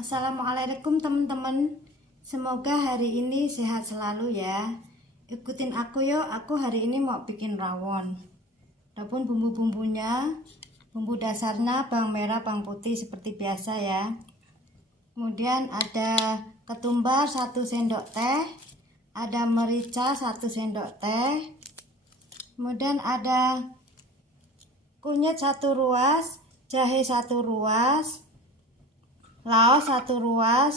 Assalamualaikum teman-teman. Semoga hari ini sehat selalu ya. Ikutin aku yuk, aku hari ini mau bikin rawon. Adapun bumbu-bumbunya, bumbu dasarnya bawang merah, bawang putih seperti biasa ya. Kemudian ada ketumbar 1 sendok teh, ada merica 1 sendok teh. Kemudian ada kunyit 1 ruas, jahe 1 ruas, laos 1 ruas,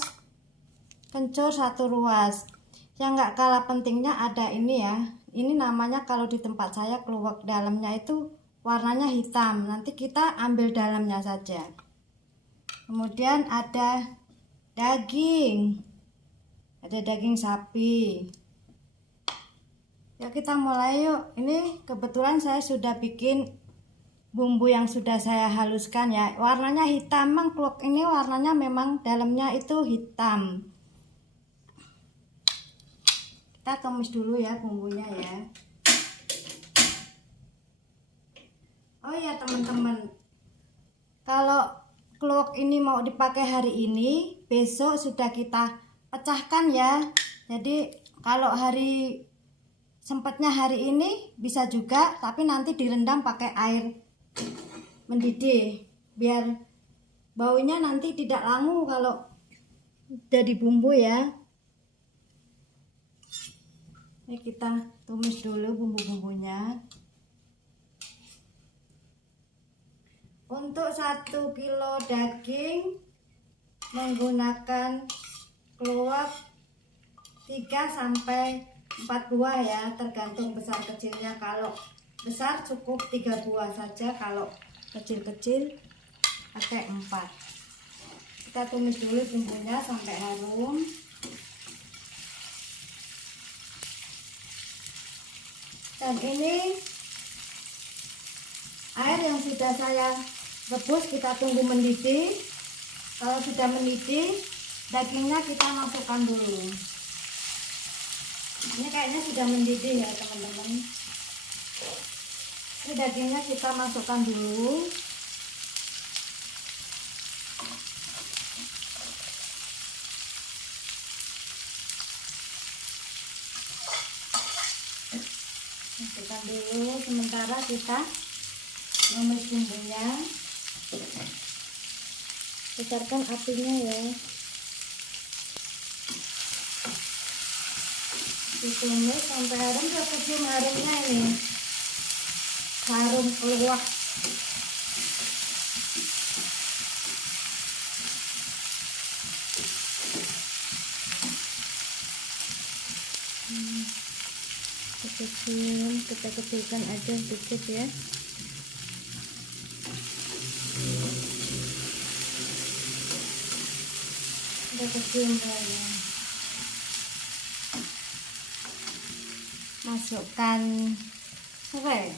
kencur 1 ruas. Yang nggak kalah pentingnya ada ini ya. Ini namanya kalau di tempat saya keluak, dalamnya itu warnanya hitam. Nanti kita ambil dalamnya saja. Kemudian ada daging. Ada daging sapi. Ya kita mulai yuk. Ini kebetulan saya sudah bikin bumbu yang sudah saya haluskan ya. Warnanya hitam, memang keluak ini warnanya memang dalamnya itu hitam. Kita tumis dulu ya bumbunya ya. Oh ya teman-teman, kalau keluak ini mau dipakai hari ini, besok sudah kita pecahkan ya. Jadi kalau sempatnya hari ini bisa juga, tapi nanti direndam pakai air mendidih biar baunya nanti tidak langu kalau udah dibumbu ya. Ini kita tumis dulu bumbu-bumbunya. Untuk 1 kilo daging menggunakan keluak 3-4 buah ya, tergantung besar kecilnya. Kalau besar cukup 3 buah saja, kalau kecil-kecil pakai 4. Kita tumis dulu bumbunya sampai harum. Dan ini air yang sudah saya rebus, kita tunggu mendidih. Kalau sudah mendidih, dagingnya kita masukkan dulu. Ini kayaknya sudah mendidih ya teman-teman. Ini dagingnya kita masukkan dulu. Masukkan dulu, sementara kita numis bumbunya. Besarkan apinya ya. Ditumis sampai harum, sebelum harumnya ini harum keluak. Kita kecilkan aja sedikit ya. Udah kecil mulai. Masukkan serai.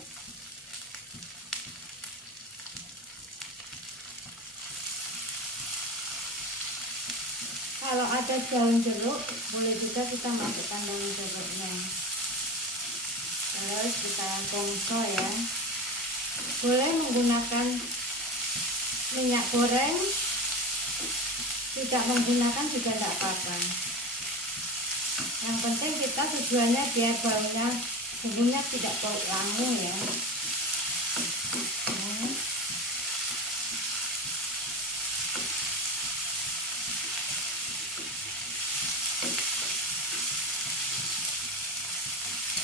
Kalau ada daun jeruk, boleh juga kita masukkan daun jeruknya. Terus kita gongso ya. Boleh menggunakan minyak goreng, tidak menggunakan juga tidak apa-apa. Yang penting kita tujuannya biar baunya bumbunya tidak bau langu ya.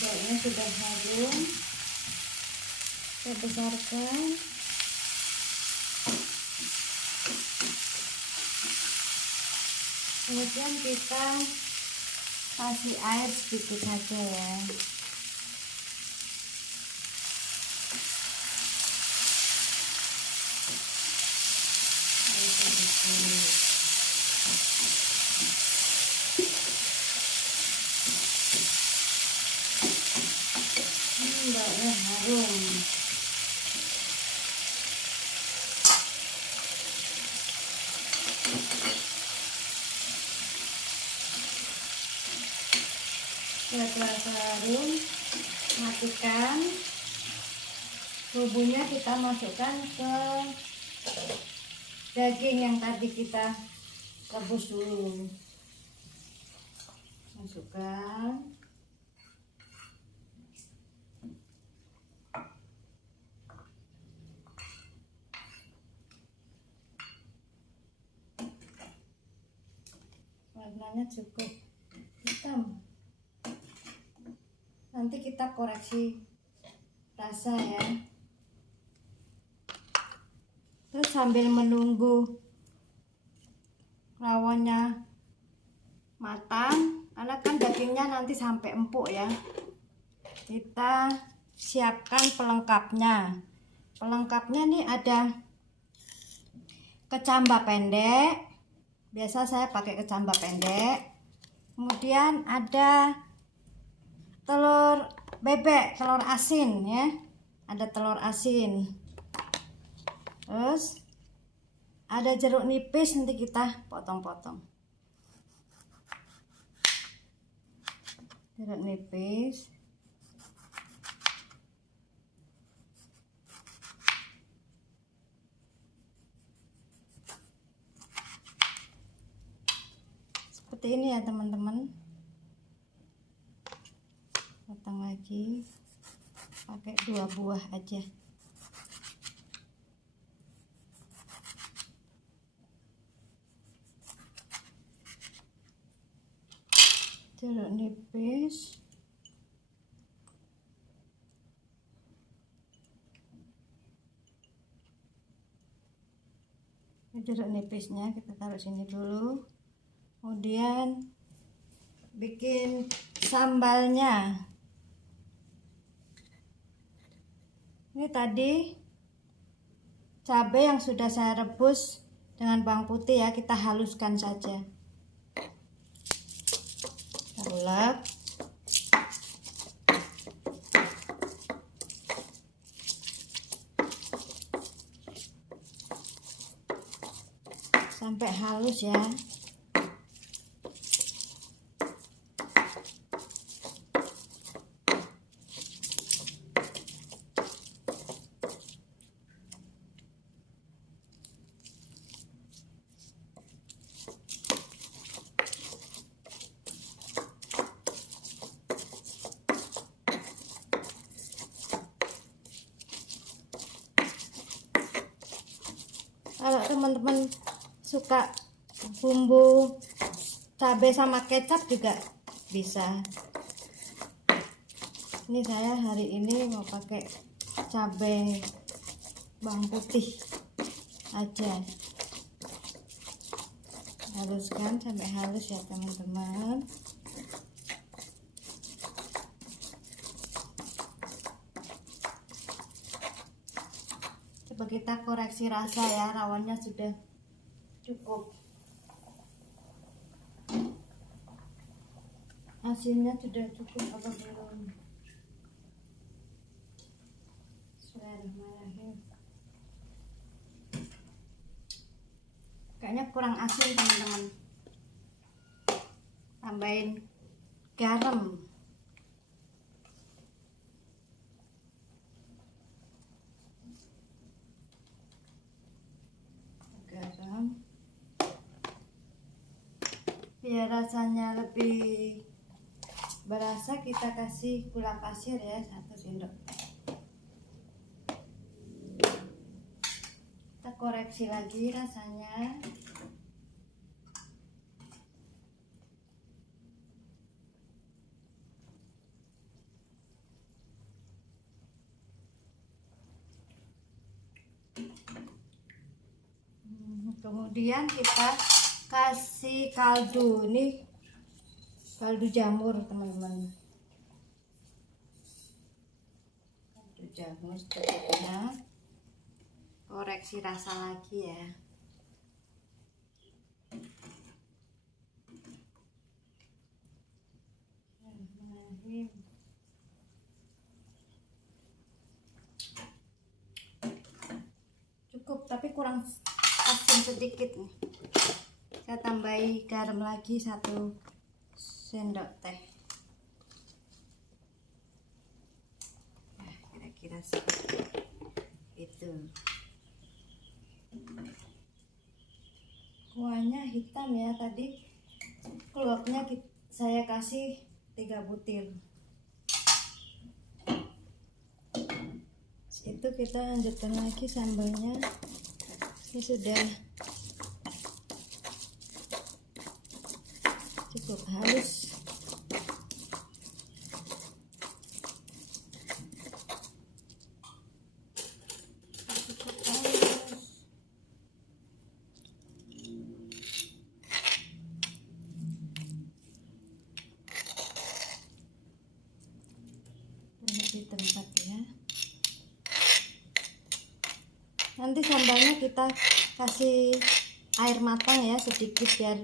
Baunya sudah harum, kita besarkan. Kemudian kita kasih air sedikit saja ya. Air sedikit. Baunya harum. Setelah harum, matikan. Bumbunya kita masukkan ke daging yang tadi kita rebus dulu. Masukkan. Warnanya cukup hitam. Nanti kita koreksi rasa ya. Terus sambil menunggu rawonnya matang, karena kan dagingnya nanti sampai empuk ya, kita siapkan pelengkapnya. Pelengkapnya nih ada kecambah pendek, biasa saya pakai kecambah pendek. Kemudian ada telur bebek, telur asin ya, ada telur asin. Terus ada jeruk nipis, nanti kita potong-potong jeruk nipis. Seperti ini ya teman-teman. Potong lagi, pakai 2 buah aja. Jeruk nipis. Jeruk nipisnya kita taruh sini dulu. Kemudian bikin sambalnya. Ini tadi cabai yang sudah saya rebus dengan bawang putih ya, kita haluskan saja. Ulek. Sampai halus ya. Kalau teman-teman suka bumbu cabai sama kecap juga bisa. Ini saya hari ini mau pakai cabai bawang putih aja. Haluskan sampai halus ya teman-teman. Coba kita koreksi rasa ya, rawonnya sudah cukup, asinnya sudah cukup apa belum? Bismillahirrahmanirrahim. Kayaknya kurang asin teman-teman, tambahin garam. Biar rasanya lebih berasa, kita kasih gula pasir ya, 1 sendok. Kita koreksi lagi rasanya. Kemudian kita kasih kaldu, ini kaldu jamur teman-teman, kaldu jamur secukupnya. Koreksi rasa lagi ya. Cukup, tapi kurang asin sedikit nih. Saya tambahi garam lagi 1 sendok teh. Nah, kira-kira seperti itu. kuahnya hitam ya. Tadi keluaknya saya kasih 3 butir. Itu kita lanjutkan lagi sambalnya. Ini sudah cukup halus. Di tempat ya. Nanti sambalnya kita kasih air matang ya sedikit biar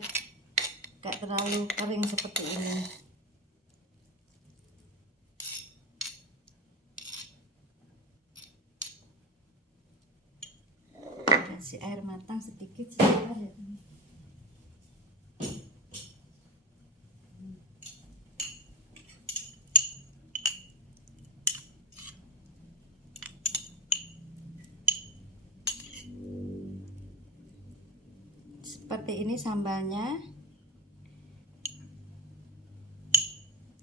gak terlalu kering seperti ini. Kasih air matang sedikit sebentar ya. Seperti ini sambalnya.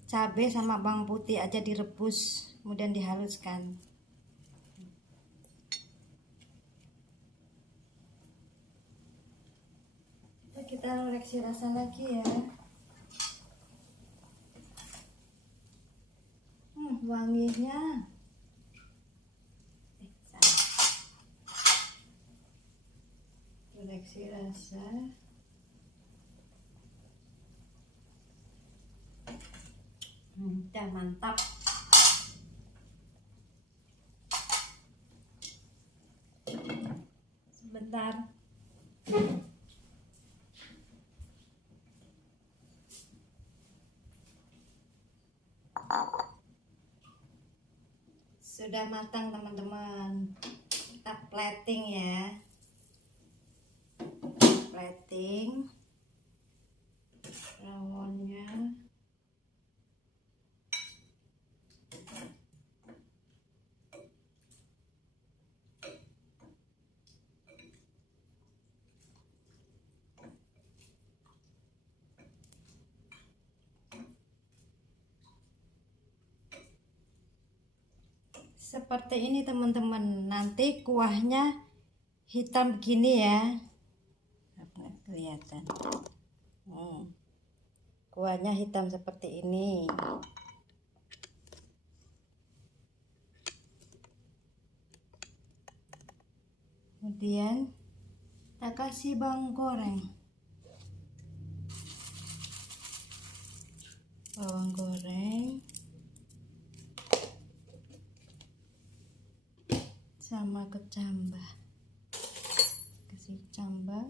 Cabai sama bawang putih aja direbus, kemudian dihaluskan. Kita koreksi rasa lagi ya. Wanginya. Koreksi rasa. Udah mantap. Sebentar. Sudah matang teman-teman. Kita plating ya. Plating rawonnya. Seperti ini teman-teman. Nanti kuahnya hitam begini ya. Nggak kelihatan. Kuahnya hitam seperti ini. Kemudian kita kasih bawang goreng. Bawang goreng sama kecambah. Kasih kecambah.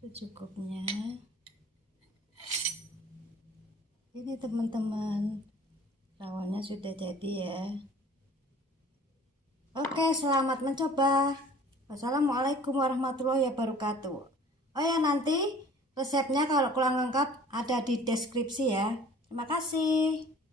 Secukupnya. Ini teman-teman, rawonnya sudah jadi ya. Oke, selamat mencoba. Wassalamualaikum warahmatullahi wabarakatuh. Oh ya, nanti resepnya kalau kurang lengkap ada di deskripsi ya. Terima kasih.